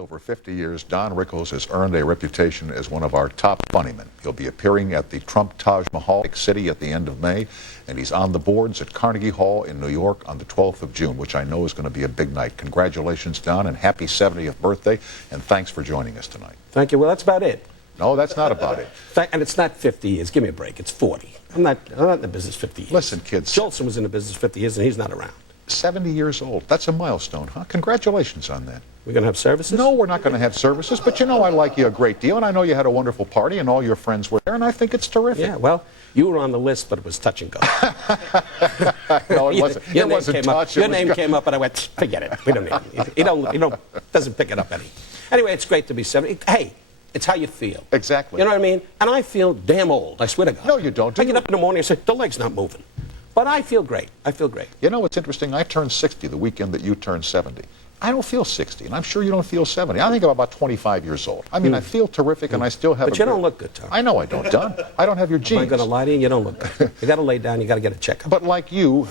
Over 50 years, Don Rickles has earned a reputation as one of our top funnymen. He'll be appearing at the Trump Taj Mahal City at the end of May, and he's on the boards at Carnegie Hall in New York on the 12th of June, which I know is going to be a big night. Congratulations, Don, and happy 70th birthday, and thanks for joining us tonight. Thank you. Well, that's about it. No, that's not about it. And it's not 50 years. Give me a break. It's 40. I'm not in the business 50 years. Listen, kids. Jolson was in the business 50 years, and he's not around. 70 years old. That's a milestone, huh? Congratulations on that. We're going to have services? No, we're not going to have services, but you know I like you a great deal, and I know you had a wonderful party, and all your friends were there, and I think it's terrific. Yeah, well, you were on the list, but it was touch and go. No, it wasn't. Your name came up, and I went, forget it. We don't need it. You doesn't pick it up any. Anyway, it's great to be 70. Hey, it's how you feel. Exactly. You know what I mean? And I feel damn old, I swear to God. No, you don't. I get up in the morning and say, the leg's not moving. But I feel great. I feel great. You know what's interesting? I turned 60 the weekend that you turned 70. I don't feel 60, and I'm sure you don't feel 70. I think I'm about 25 years old. I mean, I feel terrific, and I still have But you don't look good, Tom. I know I don't, Don. I don't have your genes. I'm going to lie to you, you don't look good. You got to lay down, you got to get a checkup. But like you,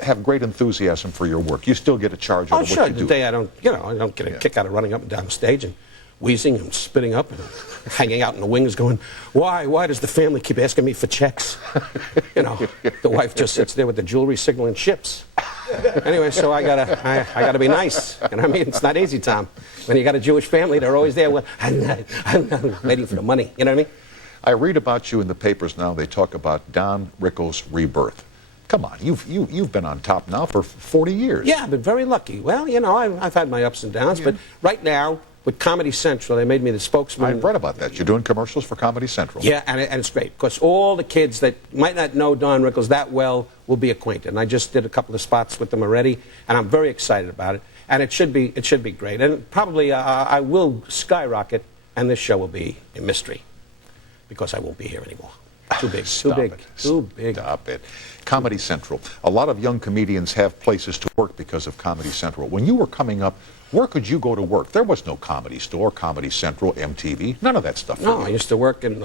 have great enthusiasm for your work. You still get a charge out of what you do. The day I don't get a kick out of running up and down the stage and wheezing and spitting up and hanging out in the wings going, why does the family keep asking me for checks? You know, the wife just sits there with the jewelry signaling ships. Anyway, so I gotta be nice. And I mean, it's not easy, Tom. When you got a Jewish family, they're always there waiting for the money. You know what I mean? I read about you in the papers now. They talk about Don Rickles' rebirth. Come on, you've been on top now for 40 years. Yeah, I've been very lucky. Well, you know, I've had my ups and downs, but right now, with Comedy Central, they made me the spokesman. I've read about that. You're doing commercials for Comedy Central. Yeah, and it's great, because all the kids that might not know Don Rickles that well will be acquainted. And I just did a couple of spots with them already, and I'm very excited about it. And it should be great. And probably I will skyrocket, and this show will be a mystery, because I won't be here anymore. Too big. Too big. Stop it. Comedy Central. A lot of young comedians have places to work because of Comedy Central. When you were coming up, where could you go to work? There was no Comedy Store, Comedy Central, MTV, none of that stuff. No, I used to work in,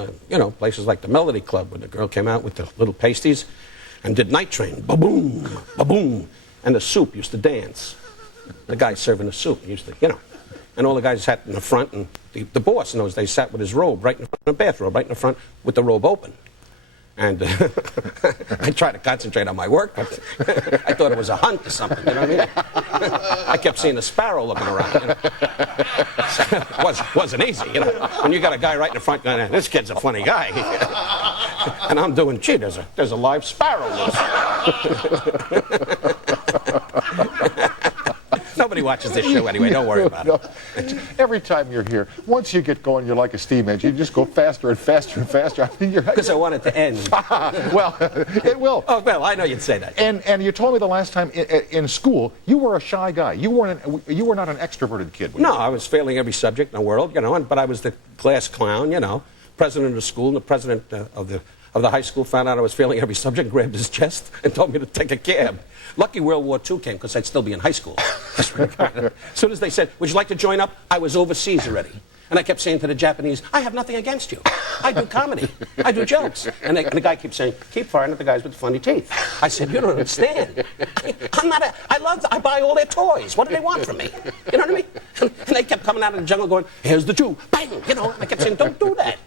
places like the Melody Club, when the girl came out with the little pasties and did Night Train, ba-boom, ba-boom, and the soup used to dance. The guy serving the soup used to, and all the guys sat in the front, and the boss in those days sat with his robe right in front of the bathrobe, right in the front with the robe open. And I tried to concentrate on my work, but I thought it was a hunt or something, you know what I mean? I kept seeing a sparrow looking around, It wasn't easy, When you got a guy right in the front going, this kid's a funny guy. And I'm doing, gee, there's a live sparrow loose. Nobody watches this show anyway, don't worry about it. Every time you're here, once you get going, you're like a steam engine. You just go faster and faster and faster. Because I want it to end. Well, it will. Oh, well, I know you'd say that. And you told me the last time in school, you were a shy guy. You were not an extroverted kid. No, I was failing every subject in the world, but I was the class clown, president of the school, and the president of the high school found out I was failing every subject, grabbed his chest, and told me to take a cab. Lucky World War II came, because I'd still be in high school. As soon as they said, would you like to join up? I was overseas already. And I kept saying to the Japanese, I have nothing against you. I do comedy. I do jokes. And the guy keeps saying, keep firing at the guys with the funny teeth. I said, you don't understand. I buy all their toys. What do they want from me? You know what I mean? And they kept coming out of the jungle going, here's the Jew. Bang! And I kept saying, don't do that.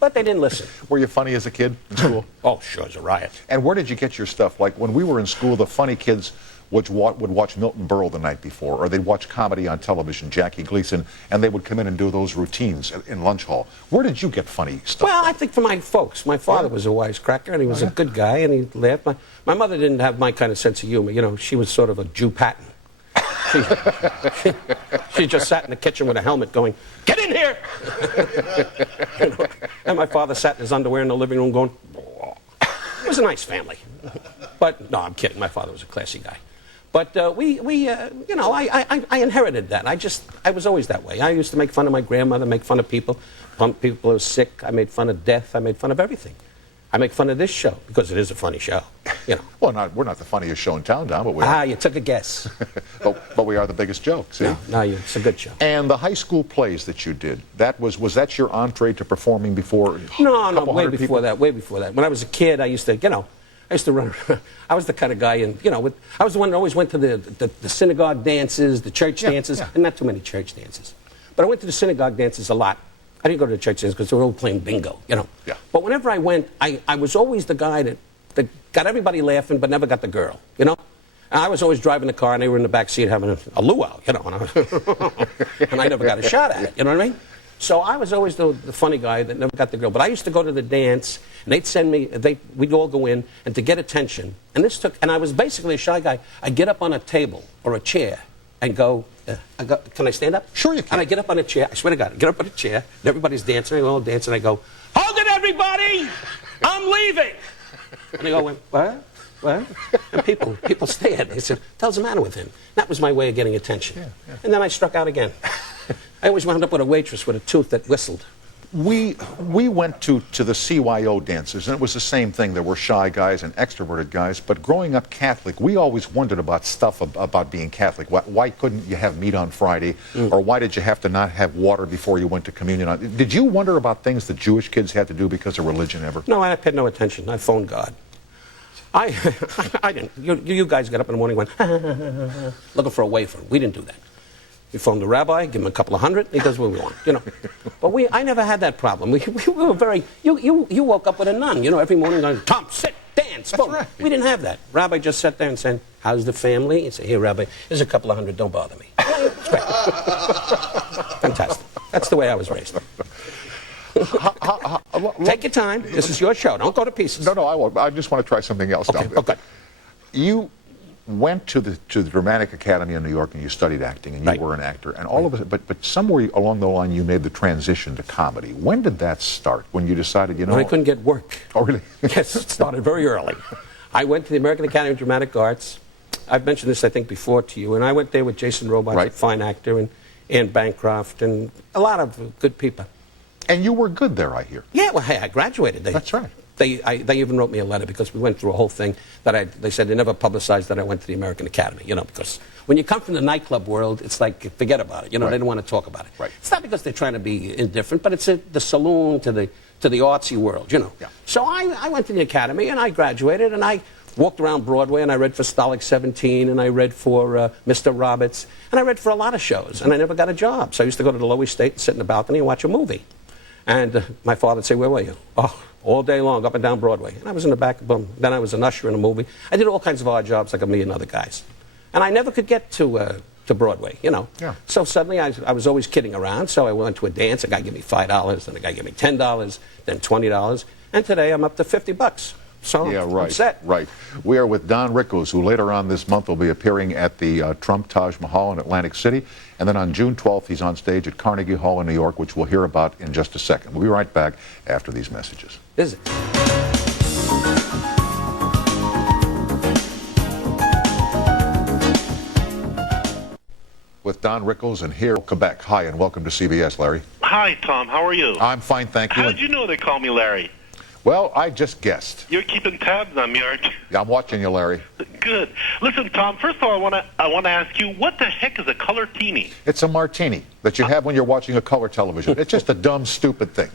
But they didn't listen. Were you funny as a kid in school? Oh, sure, as a riot. And where did you get your stuff? Like when we were in school, the funny kids would watch Milton Berle the night before, or they'd watch comedy on television, Jackie Gleason, and they would come in and do those routines in lunch hall. Where did you get funny stuff? Well, I think from my folks. My father was a wisecracker, and he was a good guy, and he laughed. My mother didn't have my kind of sense of humor. She was sort of a Jew pattern. She just sat in the kitchen with a helmet going, get in here! And my father sat in his underwear in the living room going, it was a nice family. But, no, I'm kidding. My father was a classy guy. But I inherited that. I was always that way. I used to make fun of my grandmother, make fun of people, pump people who were sick. I made fun of death. I made fun of everything. I make fun of this show because it is a funny show. Well, we're not the funniest show in town, Don, but we are. You took a guess. but we are the biggest joke. See? No, it's a good show. And the high school plays that you did, was that your entree to performing before? No, way before that. When I was a kid, I used to run around. I was the kind of guy, I was the one that always went to the synagogue dances, the church dances, and not too many church dances. But I went to the synagogue dances a lot. I didn't go to the church dances because they were all playing bingo, you know. Yeah. But whenever I went, I was always the guy that got everybody laughing but never got the girl, you know. And I was always driving the car and they were in the back seat having a luau, you know. And I never got a shot at it, you know what I mean? So I was always the funny guy that never got the girl. But I used to go to the dance, and they'd send me, we'd all go in, and to get attention, and I was basically a shy guy. I'd get up on a table or a chair and go, can I stand up? Sure you can. And I get up on a chair, I swear to God, I get up on a chair, and everybody's dancing, and we're all dancing, and I go, hold it, everybody! I'm leaving! And they go, what? What? And people stared. They said, what the hell's the matter with him? That was my way of getting attention. Yeah, yeah. And then I struck out again. I always wound up with a waitress with a tooth that whistled. We went to the CYO dances, and it was the same thing. There were shy guys and extroverted guys, but growing up Catholic, we always wondered about stuff about being Catholic. Why couldn't you have meat on Friday, or why did you have to not have water before you went to communion? Did you wonder about things that Jewish kids had to do because of religion ever? No, I paid no attention. I phoned God. I didn't. You guys got up in the morning and went, looking for a wafer. We didn't do that. We phoned the rabbi, give him a couple of hundred, he does what we want, you know. But I never had that problem. We were very, you woke up with a nun, you know, every morning going, Tom, sit, dance, That's boom. right. We didn't have that. Rabbi just sat there and said, how's the family? He said, here, Rabbi, here's a couple of hundred, don't bother me. It's great. Fantastic. That's the way I was raised. Take your time. This is your show. Don't go to pieces. No, I won't. I just want to try something else. Okay, okay. You went to the Dramatic Academy in New York and you studied acting, and you were an actor, and all of it. But somewhere along the line, you made the transition to comedy. When did that start? When you decided, you know, When I couldn't get work. Oh, really? Yes, it started very early. I went to the American Academy of Dramatic Arts. I've mentioned this, I think, before to you, and I went there with Jason Robards, a fine actor, and Anne Bancroft, and a lot of good people. And you were good there, I hear. Yeah, well, hey, I graduated. That's right. They even wrote me a letter because we went through a whole thing that they said they never publicized that I went to the American Academy, you know, because when you come from the nightclub world, it's like, forget about it. You know, they don't want to talk about it. Right. It's not because they're trying to be indifferent, but it's the saloon to the artsy world, you know. Yeah. So I went to the Academy, and I graduated, and I walked around Broadway, and I read for Stalag 17, and I read for Mr. Roberts, and I read for a lot of shows, and I never got a job. So I used to go to the Lower East State and sit in the balcony and watch a movie. And my father would say, where were you? Oh, all day long, up and down Broadway. And I was in the back, boom. Then I was an usher in a movie. I did all kinds of odd jobs like a million other guys. And I never could get to Broadway, you know. Yeah. So suddenly I was always kidding around. So I went to a dance. A guy gave me $5, then a guy gave me $10, then $20. And today I'm up to $50. So Yeah, right. I'm set. Right. We are with Don Rickles, who later on this month will be appearing at the Trump Taj Mahal in Atlantic City. And then on June 12th, he's on stage at Carnegie Hall in New York, which we'll hear about in just a second. We'll be right back after these messages. Is it? With Don Rickles and here, Quebec. Hi, and welcome to CBS, Larry. Hi, Tom. How are you? I'm fine, thank you. How did you know they call me Larry? Well, I just guessed. You're keeping tabs on me, aren't you? I'm watching you, Larry. Good. Listen, Tom, first of all, I want to ask you, what the heck is a color teeny? It's a martini that you have when you're watching a color television. It's just a dumb, stupid thing.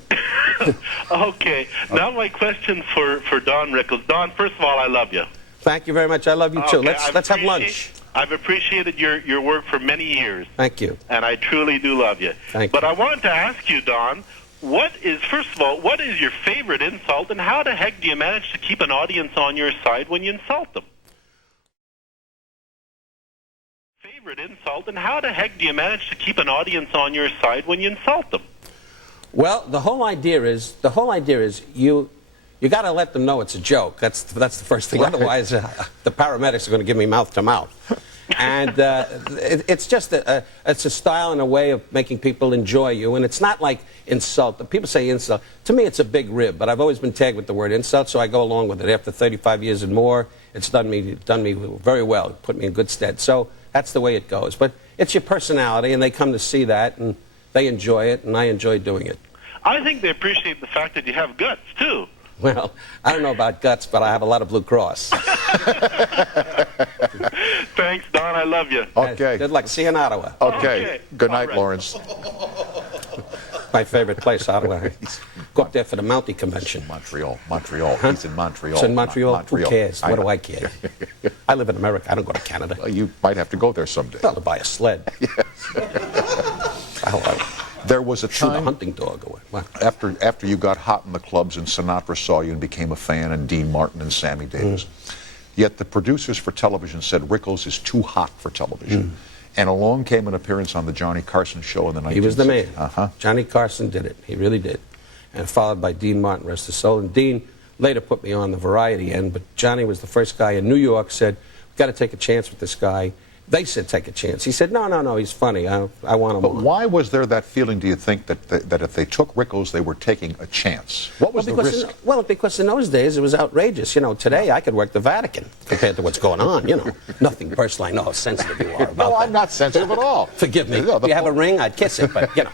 Okay. Now my question for Don Rickles. Don, first of all, I love you. Thank you very much. I love you, too. Okay, Let's have lunch. I've appreciated your work for many years. Thank you. And I truly do love you. Thank But you. I wanted to ask you, Don, first of all, what is your favorite insult, and how the heck do you manage to keep an audience on your side when you insult them? Favorite insult, and how the heck do you manage to keep an audience on your side when you insult them? Well, the whole idea is you got to let them know it's a joke. That's the first thing. Right. Otherwise, the paramedics are going to give me mouth to mouth. And it's just it's a style and a way of making people enjoy you. And it's not like insult. People say insult. To me, it's a big rib. But I've always been tagged with the word insult, so I go along with it. After 35 years and more, it's done me very well. It put me in good stead. So that's the way it goes. But it's your personality, and they come to see that, and they enjoy it, and I enjoy doing it. I think they appreciate the fact that you have guts, too. Well, I don't know about guts, but I have a lot of Blue Cross. Thanks, Don. I love you. Okay. Good luck. See you in Ottawa. Okay. Good night, All right. Lawrence. My favorite place, Ottawa. Go up there for the Mountie Convention. Montreal. He's in Montreal. It's in Montreal. Montreal. Who cares? What do I care? I live in America. I don't go to Canada. Well, you might have to go there someday. Well, to buy a sled. Yes. Hello. There was a Shoot a time hunting dog away. What? after you got hot in the clubs and Sinatra saw you and became a fan, and Dean Martin and Sammy Davis. Yet the producers for television said Rickles is too hot for television. And along came an appearance on the Johnny Carson show in the 1960s. He was the man. Johnny Carson did it. He really did. And followed by Dean Martin, rest his soul. And Dean later put me on the variety end, but Johnny was the first guy in New York said, we've got to take a chance with this guy. They said take a chance. He said, no, he's funny. I want him But on. why was there that feeling, do you think, that if they took Rickles, they were taking a chance? What was the risk? Because in those days it was outrageous. You know, today I could work the Vatican compared to what's going on. You know, nothing personal. I know how sensitive you are about No, that. I'm not sensitive at all. Forgive me. No, if you have a ring, I'd kiss it, but, you know.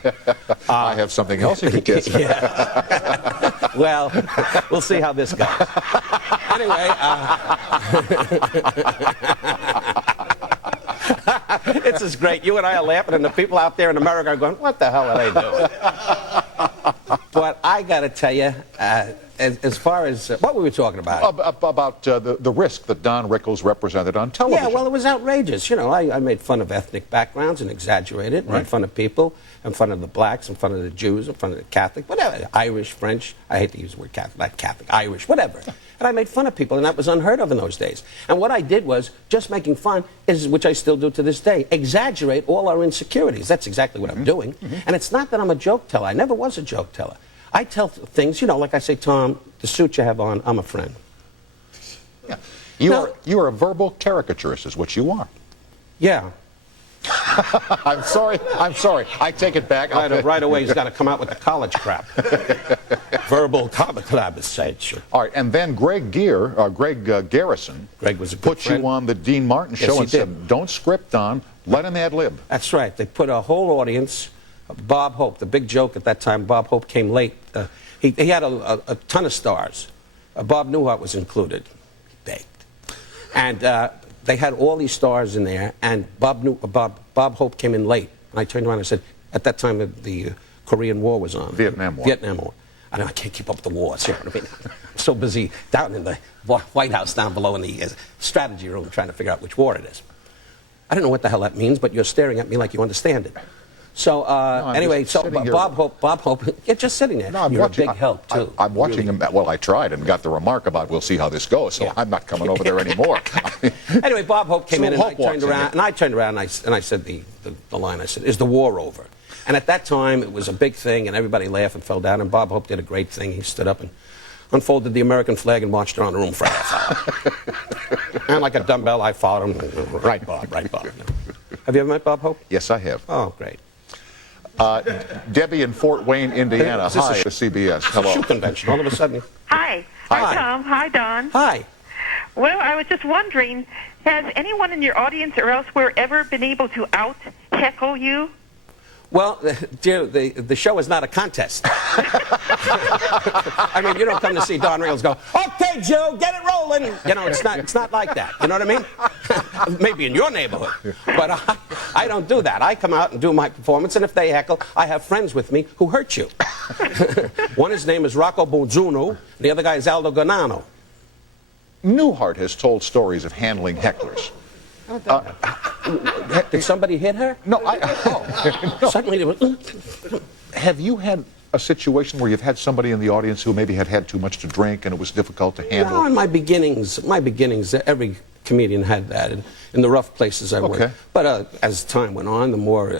I have something else you could kiss. Yeah. Well, we'll see how this goes. Anyway, this is great. You and I are laughing, and the people out there in America are going, what the hell are they doing? But I got to tell you, as far as what were we talking about? About the risk that Don Rickles represented on television. Yeah, well, it was outrageous. You know, I made fun of ethnic backgrounds and exaggerated, made fun of people, in front of the blacks, in front of the Jews, in front of the Catholic, whatever, Irish, French. I hate to use the word Catholic, not Catholic, Irish, whatever. And I made fun of people, and that was unheard of in those days. And what I did was, just making fun, which I still do to this day, exaggerate all our insecurities. That's exactly what I'm doing. And it's not that I'm a joke teller. I never was a joke teller. I tell things, you know, like I say, Tom, the suit you have on, I'm a friend. Yeah. You are a verbal caricaturist, is what you are. Yeah. I'm sorry. I take it back. Right away, he's got to come out with the college crap. Verbal conversation. All right, and then Greg Garrison Greg was a good put friend. you on the Dean Martin show and said, don't script, Don, let him ad lib. That's right. They put a whole audience. Bob Hope, the big joke at that time, Bob Hope came late. He had a ton of stars. Bob Newhart was included. He begged. And they had all these stars in there, and Bob Hope came in late. And I turned around and I said, at that time the Korean War was on. Vietnam War. Vietnam War. I know I can't keep up with the wars. You know what I mean? I'm so busy down in the White House down below in the strategy room trying to figure out which war it is. I don't know what the hell that means, but you're staring at me like you understand it. So anyway, so Bob Hope, you're just sitting there. No, you're a big help too. I'm watching him. Well, I tried and got the remark about we'll see how this goes. So I'm not coming over there anymore. Anyway, Bob Hope came in, and Hope I turned around, and I said the line. I said, "Is the war over?" And at that time, it was a big thing, and everybody laughed and fell down. And Bob Hope did a great thing. He stood up and unfolded the American flag and marched around the room for a half hour. And like a dumbbell, I followed him. Right, Bob. Right, Bob. Have you ever met Bob Hope? Yes, I have. Oh, great. Debbie in Fort Wayne, Indiana. Hi, to CBS. Hello. Shoe convention. All of a sudden. Hi. Hi. Hi, Tom. Hi, Don. Hi. Well, I was just wondering, has anyone in your audience or elsewhere ever been able to out-heckle you? Well, dear, the show is not a contest. I mean, you don't come to see Don Rickles go, okay, Joe, get it rolling. You know, it's not like that. You know what I mean? Maybe in your neighborhood. But I don't do that. I come out and do my performance, and if they heckle, I have friends with me who hurt you. One, his name is Rocco Bongiorno, and the other guy is Aldo Ganano. Newhart has told stories of handling hecklers. Did somebody hit her? No, no. Suddenly there was... Have you had a situation where you've had somebody in the audience who maybe had too much to drink and it was difficult to handle? No, in my beginnings, every comedian had that in the rough places I worked. But as time went on, the more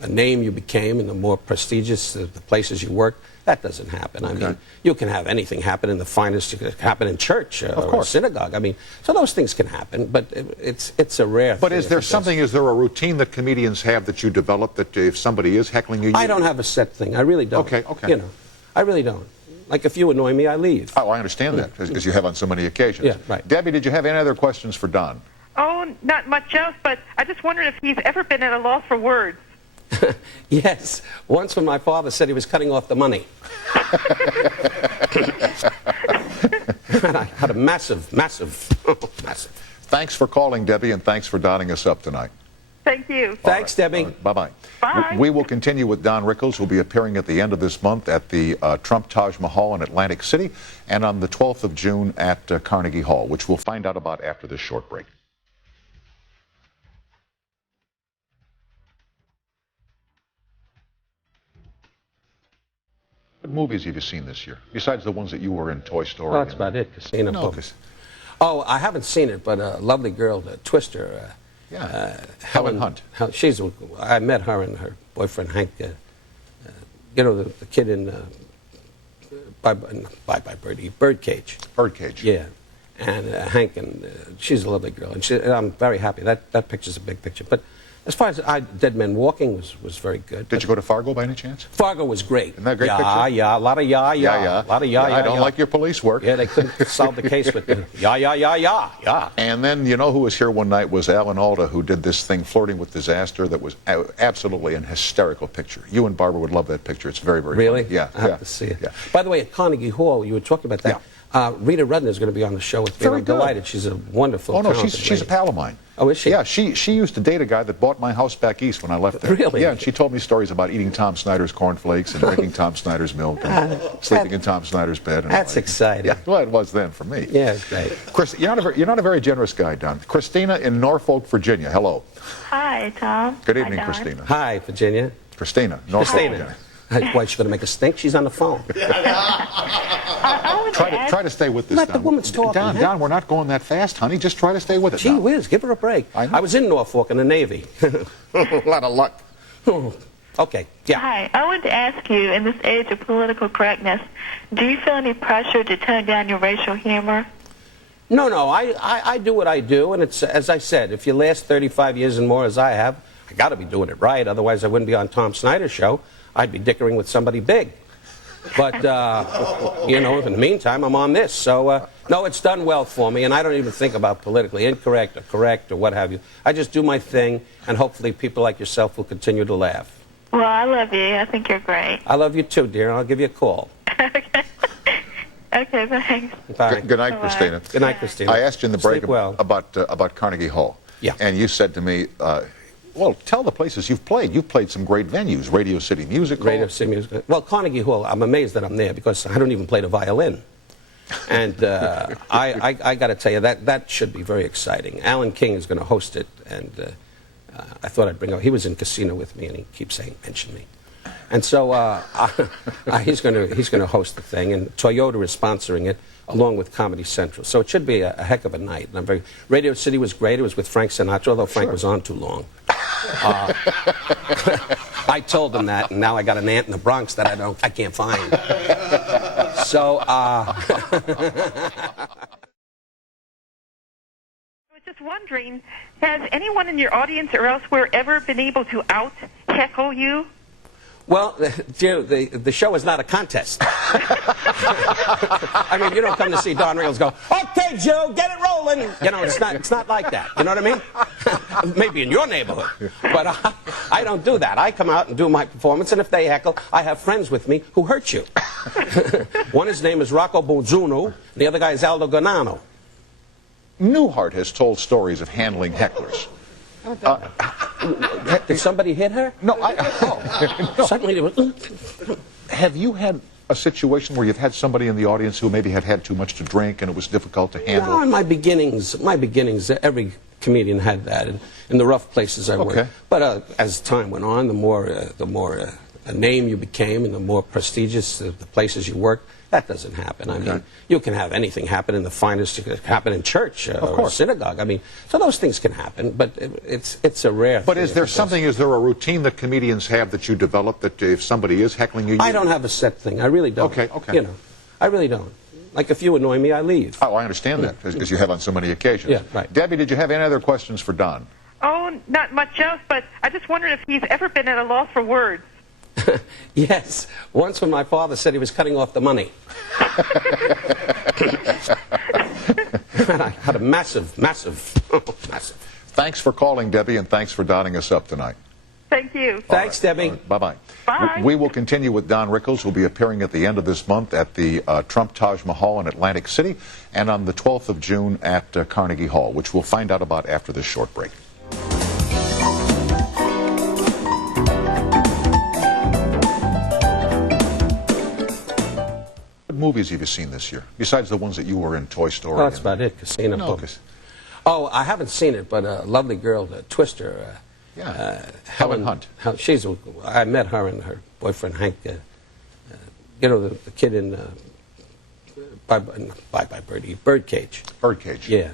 a name you became and the more prestigious the places you worked, that doesn't happen. I mean, you can have anything happen in the finest, it could happen in church or a synagogue. I mean, so those things can happen, but it's a rare thing. But is there a routine that comedians have that you develop that if somebody is heckling you? I don't have a set thing. I really don't. Okay. You know, I really don't. Like if you annoy me, I leave. Oh, I understand that, because you have on so many occasions. Yeah, right. Debbie, did you have any other questions for Don? Oh, not much else, but I just wondered if he's ever been at a loss for words. Yes. Once when my father said he was cutting off the money. And I had a massive. Thanks for calling, Debbie, and thanks for donning us up tonight. Thank you. Thanks, Debbie. Bye-bye. Bye. We will continue with Don Rickles, who will be appearing at the end of this month at the Trump Taj Mahal in Atlantic City and on the 12th of June at Carnegie Hall, which we'll find out about after this short break. What movies have you seen this year, besides the ones that you were in, Toy Story? Well, that's about it. Casino. No, Oh, I haven't seen it, but a lovely girl, Twister. Helen Hunt. I met her and her boyfriend Hank. You know, the kid in Bye Bye Birdie, Birdcage. Birdcage. Yeah, and Hank, and she's a lovely girl, and I'm very happy. That picture's a big picture. But as far as Dead Men Walking was very good. Did you go to Fargo by any chance? Fargo was great. Isn't that a great picture? Yeah, a lot of yeah. A lot of yeah. I don't like your police work. Yeah, they couldn't solve the case with the yeah. And then, you know who was here one night was Alan Alda, who did this thing, Flirting with Disaster, that was absolutely an hysterical picture. You and Barbara would love that picture. It's very, very Really? funny. Yeah. I have to see it. Yeah. By the way, at Carnegie Hall, you were talking about that. Rita Rudner is going to be on the show with me. Very I'm good. delighted. She's a wonderful, Oh, no, talented she's a lady. pal of mine. Oh, is she? Yeah, she used to date a guy that bought my house back east when I left there. Really? Yeah, and she told me stories about eating Tom Snyder's cornflakes and drinking Tom Snyder's milk and sleeping in Tom Snyder's bed. And That's exciting. Yeah, well, it was then for me. Yeah, it's great. Chris, you're not a very generous guy, Don. Christina in Norfolk, Virginia. Hello. Hi, Tom. Good Hi, evening, Don. Christina. Hi, Virginia. Christina, Norfolk, Virginia. Why, she's going to make a stink? She's on the phone. I wanted to ask- Try to stay with this, Let Don. the woman's talking, Don, huh? Don, we're not going that fast, honey. Just try to stay with it. Gee now. whiz, give her a break. I know. I was in Norfolk in the Navy. A lot of luck. Okay, yeah. Hi, I wanted to ask you, in this age of political correctness, do you feel any pressure to tone down your racial humor? No, I do what I do, and it's, as I said, if you last 35 years and more as I have, I got to be doing it right. Otherwise, I wouldn't be on Tom Snyder's show. I'd be dickering with somebody big. But, you know, in the meantime, I'm on this. So, no, it's done well for me, and I don't even think about politically incorrect or correct or what have you. I just do my thing, and hopefully people like yourself will continue to laugh. Well, I love you. I think you're great. I love you too, dear, and I'll give you a call. Okay, thanks. Bye. Good night, Bye-bye. Christina. Good night, Christina. I asked you in the break Sleep well. about Carnegie Hall. Yeah. And you said to me, well, tell the places you've played. You've played some great venues, Radio City Music Hall. Radio City Music. Well, Carnegie Hall, I'm amazed that I'm there because I don't even play the violin. And I got to tell you, that should be very exciting. Alan King is going to host it, and I thought I'd bring him. He was in Casino with me, and he keeps saying, mention me. And so he's going to host the thing, and Toyota is sponsoring it, along with Comedy Central. So it should be a heck of a night. And Radio City was great. It was with Frank Sinatra, although Frank was on too long. I told him that, and now I got an aunt in the Bronx that I can't find. So I was just wondering, has anyone in your audience or elsewhere ever been able to out-heckle you? well, Joe, the show is not a contest. I mean, you don't come to see Don Rickles go, okay, Joe, get it rolling. You know, it's not like that. You know what I mean? Maybe in your neighborhood. But I don't do that. I come out and do my performance, and if they heckle, I have friends with me who hurt you. One, his name is Rocco Bonzuno. The other guy is Aldo Ganano. Newhart has told stories of handling hecklers. Did somebody hit her? No, no. Suddenly there was... Have you had a situation where you've had somebody in the audience who maybe had too much to drink and it was difficult to handle? No, in my beginnings, every comedian had that in the rough places I worked. Okay. But as time went on, the more a name you became and the more prestigious the places you worked, that doesn't happen. I mean, you can have anything happen in the finest, it can happen in church or a synagogue. I mean, so those things can happen, but it's a rare thing. But is there a routine that comedians have that you develop that if somebody is heckling you... I don't have a set thing. I really don't. Okay. You know, I really don't. Like, if you annoy me, I leave. Oh, I understand that, because you have on so many occasions. Yeah, right. Debbie, did you have any other questions for Don? Oh, not much else, but I just wondered if he's ever been at a loss for words. Yes. Once when my father said he was cutting off the money. I had a massive. Thanks for calling, Debbie, and thanks for dotting us up tonight. Thank you. Thanks, Debbie. Bye-bye. Bye. We will continue with Don Rickles, who will be appearing at the end of this month at the Trump Taj Mahal in Atlantic City, and on the 12th of June at Carnegie Hall, which we'll find out about after this short break. What movies have you seen this year, besides the ones that you were in, Toy Story? Well, that's about it. Casino. No, Oh, I haven't seen it, but a lovely girl, Twister. Helen Hunt. I met her and her boyfriend Hank. you know, the kid in Bye Bye Birdie, Birdcage. Birdcage. Yeah.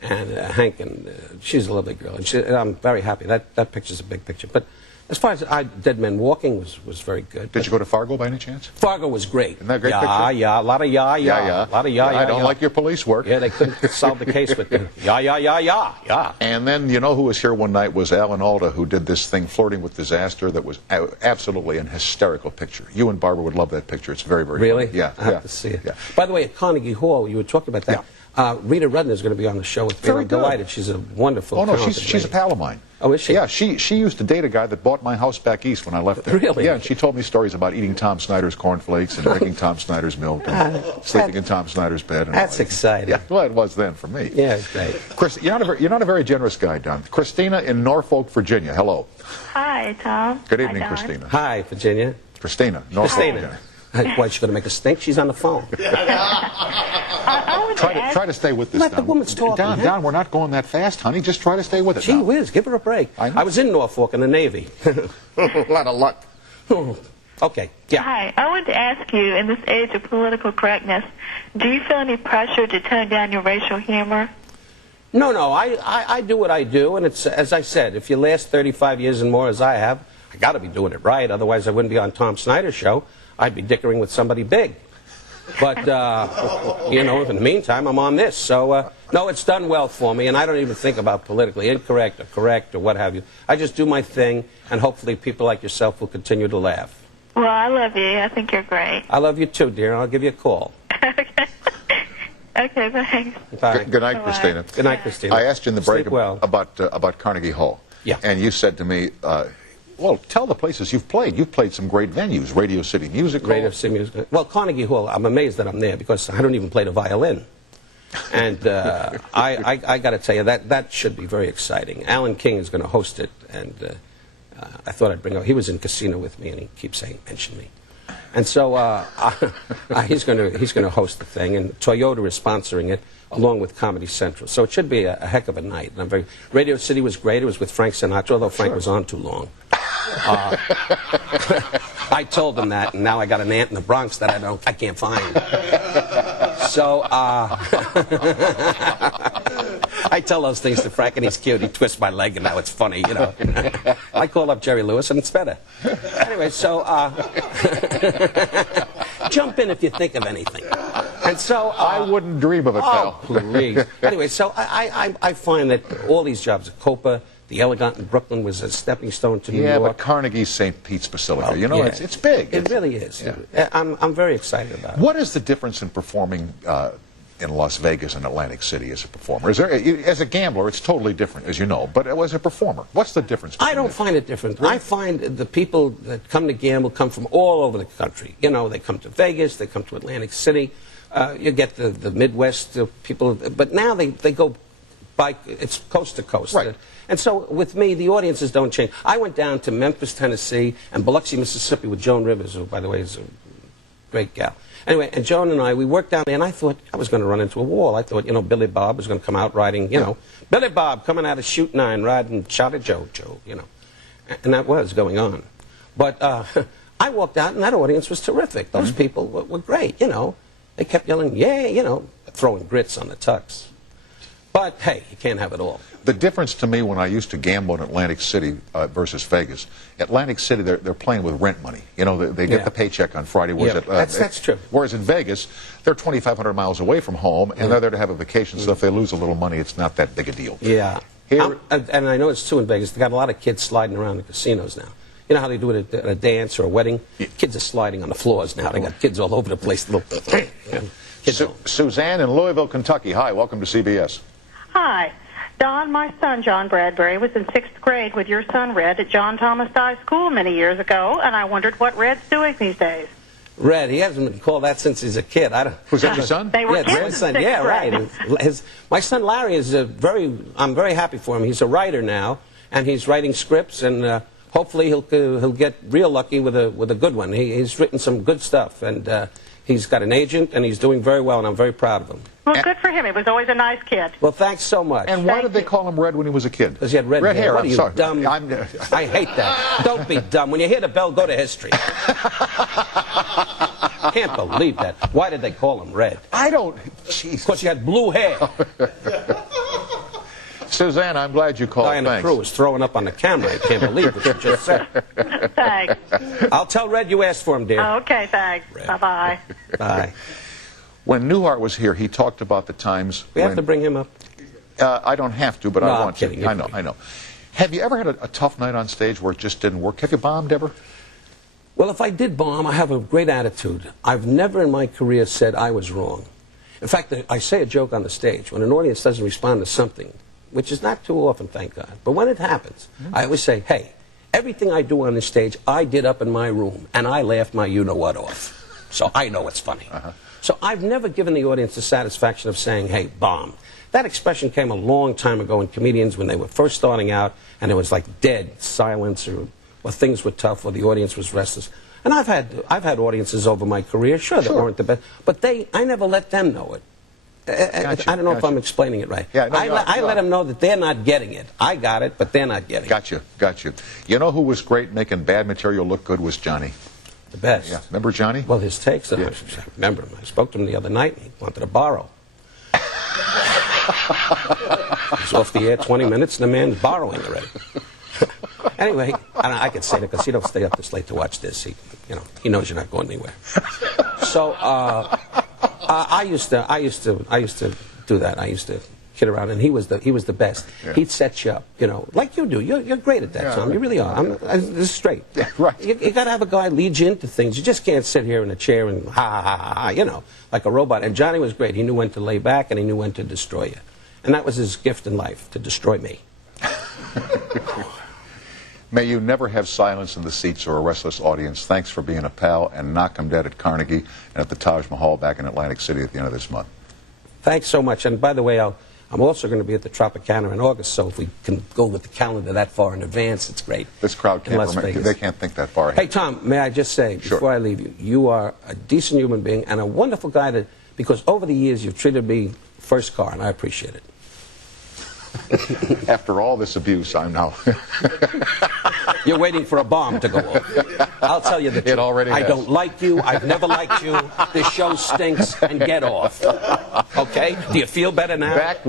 And Hank, and she's a lovely girl, and I'm very happy. That picture's a big picture. But as far as Dead Men Walking was very good. Did you go to Fargo by any chance? Fargo was great. Isn't that a great picture? Yeah, a lot of Yeah. a lot of I don't like your police work. Yeah, they couldn't solve the case with the yeah. And then, you know who was here one night was Alan Alda, who did this thing, Flirting with Disaster, that was absolutely an hysterical picture. You and Barbara would love that picture. It's very, very Really? funny. Yeah. I have to see it. Yeah. By the way, at Carnegie Hall, you were talking about that. Rita Rudner is going to be on the show with me. Very I'm good. delighted. She's a wonderful. Oh, no, talented she's a lady. pal of mine. Oh, is she? Yeah, she used to date a guy that bought my house back east when I left there. Really? Yeah, and she told me stories about eating Tom Snyder's cornflakes and drinking Tom Snyder's milk and sleeping in Tom Snyder's bed. And That's exciting. Yeah, well, it was then for me. Yeah, it's great. Chris, you're not a very generous guy, Don. Christina in Norfolk, Virginia. Hello. Hi, Tom. Good Hi, evening, Don. Christina. Hi, Virginia. Christina, Norfolk. Christina. Why, she's going to make a stink? She's on the phone. I wanted to ask, Try to stay with this, Let the Don. woman's talking, Don, huh? Don, we're not going that fast, honey. Just try to stay with it. Gee now. whiz, give her a break. I know. I was in Norfolk in the Navy. A lot of luck. Okay, yeah. Hi, I wanted to ask you, in this age of political correctness, do you feel any pressure to tone down your racial humor? No, I do what I do, and it's, as I said, if you last 35 years and more as I have, I got to be doing it right, otherwise I wouldn't be on Tom Snyder's show. I'd be dickering with somebody big. But, you know, in the meantime, I'm on this. So, no, it's done well for me, and I don't even think about politically incorrect or correct or what have you. I just do my thing, and hopefully people like yourself will continue to laugh. Well, I love you. I think you're great. I love you too, dear, and I'll give you a call. Okay. Okay, thanks. Bye. Good night, Bye-bye. Christina. Good night, Christina. I asked you in the break Sleep well. about Carnegie Hall. Yeah. And you said to me, well, tell the places you've played. You've played some great venues, Radio City Music Hall. Radio City Music. Well, Carnegie Hall, I'm amazed that I'm there because I don't even play the violin. And I got to tell you, that should be very exciting. Alan King is going to host it, and I thought I'd bring up. He was in Casino with me, and he keeps saying, mention me. And so he's going to host the thing, and Toyota is sponsoring it, along with Comedy Central. So it should be a heck of a night. And Radio City was great. It was with Frank Sinatra, although Frank was on too long. I told him that, and now I got an aunt in the Bronx that I can't find. So I tell those things to Frank, and he's cute. He twists my leg, and now it's funny, you know. I call up Jerry Lewis, and it's better. Anyway, so jump in if you think of anything. And so I wouldn't dream of it, pal. Oh, please. Anyway, so I find that all these jobs at Copa, the Elegant in Brooklyn was a stepping stone to New Yeah, York. but Carnegie's St. Pete's Basilica, Well, you know, yeah. it's big. It really is. Yeah. I'm very excited about it. What is the difference in performing in Las Vegas and Atlantic City as a performer? As a gambler, it's totally different, as you know, but as a performer, what's the difference? I don't find it different. Really? I find the people that come to gamble come from all over the country. You know, they come to Vegas, they come to Atlantic City. You get the Midwest people, but now they go by, it's coast to coast. Right. And so with me, the audiences don't change. I went down to Memphis, Tennessee, and Biloxi, Mississippi with Joan Rivers, who, by the way, is a great gal. Anyway, and Joan and I, we worked down there, and I thought I was going to run into a wall. I thought, you know, Billy Bob was going to come out riding, you know, Billy Bob coming out of Shoot 9 riding Shot at Joe, you know. And that was going on. But I walked out, and that audience was terrific. Those people were great, you know. They kept yelling, yeah, you know, throwing grits on the tux. But, hey, you can't have it all. The difference to me when I used to gamble in Atlantic City versus Vegas, Atlantic City, they're playing with rent money. You know, they get the paycheck on Friday. That's true. Whereas in Vegas, they're 2,500 miles away from home, and they're there to have a vacation, so if they lose a little money, it's not that big a deal. Yeah. Here, and I know it's too in Vegas. They've got a lot of kids sliding around the casinos now. You know how they do it at a dance or a wedding? Yeah. Kids are sliding on the floors now. They got kids all over the place. Suzanne in Louisville, Kentucky. Hi, welcome to CBS. Hi. Don, my son, John Bradbury, was in 6th grade with your son, Red, at John Thomas Dye School many years ago, and I wondered what Red's doing these days. Red, he hasn't been called that since he's a kid. Was that your son? They were yeah, kids my in son. 6th Yeah, grade. right. My son Larry is I'm very happy for him. He's a writer now, and he's writing scripts, and hopefully he'll get real lucky with a good one. He's written some good stuff, and he's got an agent, and he's doing very well, and I'm very proud of him. Well, good for him. He was always a nice kid. Well, thanks so much. And why did they call him Red when he was a kid? Because he had red hair. What I'm are you, sorry. dumb? I hate that. Don't be dumb. When you hear the bell, go to history. Can't believe that. Why did they call him Red? I don't. Jeez. Because he had blue hair. Suzanne, I'm glad you called. Diana Thanks. Crew was throwing up on the camera. I can't believe what you just said. Thanks. I'll tell Red you asked for him, dear. Okay, thanks. Red. Bye-bye. Bye. When Newhart was here, he talked about the times We when... have to bring him up. I don't have to, but No, I I'm want kidding. to. I know. Have you ever had a tough night on stage where it just didn't work? Have you bombed ever? Well, if I did bomb, I have a great attitude. I've never in my career said I was wrong. In fact, I say a joke on the stage. When an audience doesn't respond to something, which is not too often, thank God, but when it happens, I always say, hey, everything I do on the stage, I did up in my room, and I laughed my you-know-what off. So I know it's funny. So I've never given the audience the satisfaction of saying, hey, bomb. That expression came a long time ago in comedians when they were first starting out, and it was like dead silence, or things were tough, or the audience was restless. And I've had audiences over my career, sure, that weren't the best, but I never let them know it. Gotcha, I don't know if I'm explaining it right. Yeah, no, I let them know that they're not getting it. I got it, but they're not getting it. Gotcha. You know who was great making bad material look good was Johnny. The best. Yeah, remember Johnny? Well, his takes, I remember him. I spoke to him the other night, and he wanted to borrow. He's off the air 20 minutes, and the man's borrowing already. Anyway, I could say that because he don't stay up this late to watch this. He knows you're not going anywhere. So I used to do that. I used to kid around, and he was the best. Yeah. He'd set you up, like you do. You're great at that, yeah, Tom. Right. You really are. This is straight. Yeah, right. You got to have a guy lead you into things. You just can't sit here in a chair and ha, like a robot. And Johnny was great. He knew when to lay back, and he knew when to destroy you. And that was his gift in life, to destroy me. May you never have silence in the seats or a restless audience. Thanks for being a pal, and knock 'em dead at Carnegie and at the Taj Mahal back in Atlantic City at the end of this month. Thanks so much. And by the way, I'm also going to be at the Tropicana in August, so if we can go with the calendar that far in advance, it's great. This crowd can't remember. They can't think that far ahead. Hey, Tom, may I just say, before I leave you, you are a decent human being and a wonderful guy because over the years you've treated me first car, and I appreciate it. After all this abuse, I'm now... You're waiting for a bomb to go off. I'll tell you the truth. It already has. I don't like you. I've never liked you. This show stinks, and get off. Okay? Do you feel better now? Back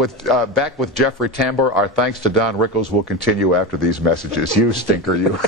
with Jeffrey Tambor. Our thanks to Don Rickles will continue after these messages. You stinker, you.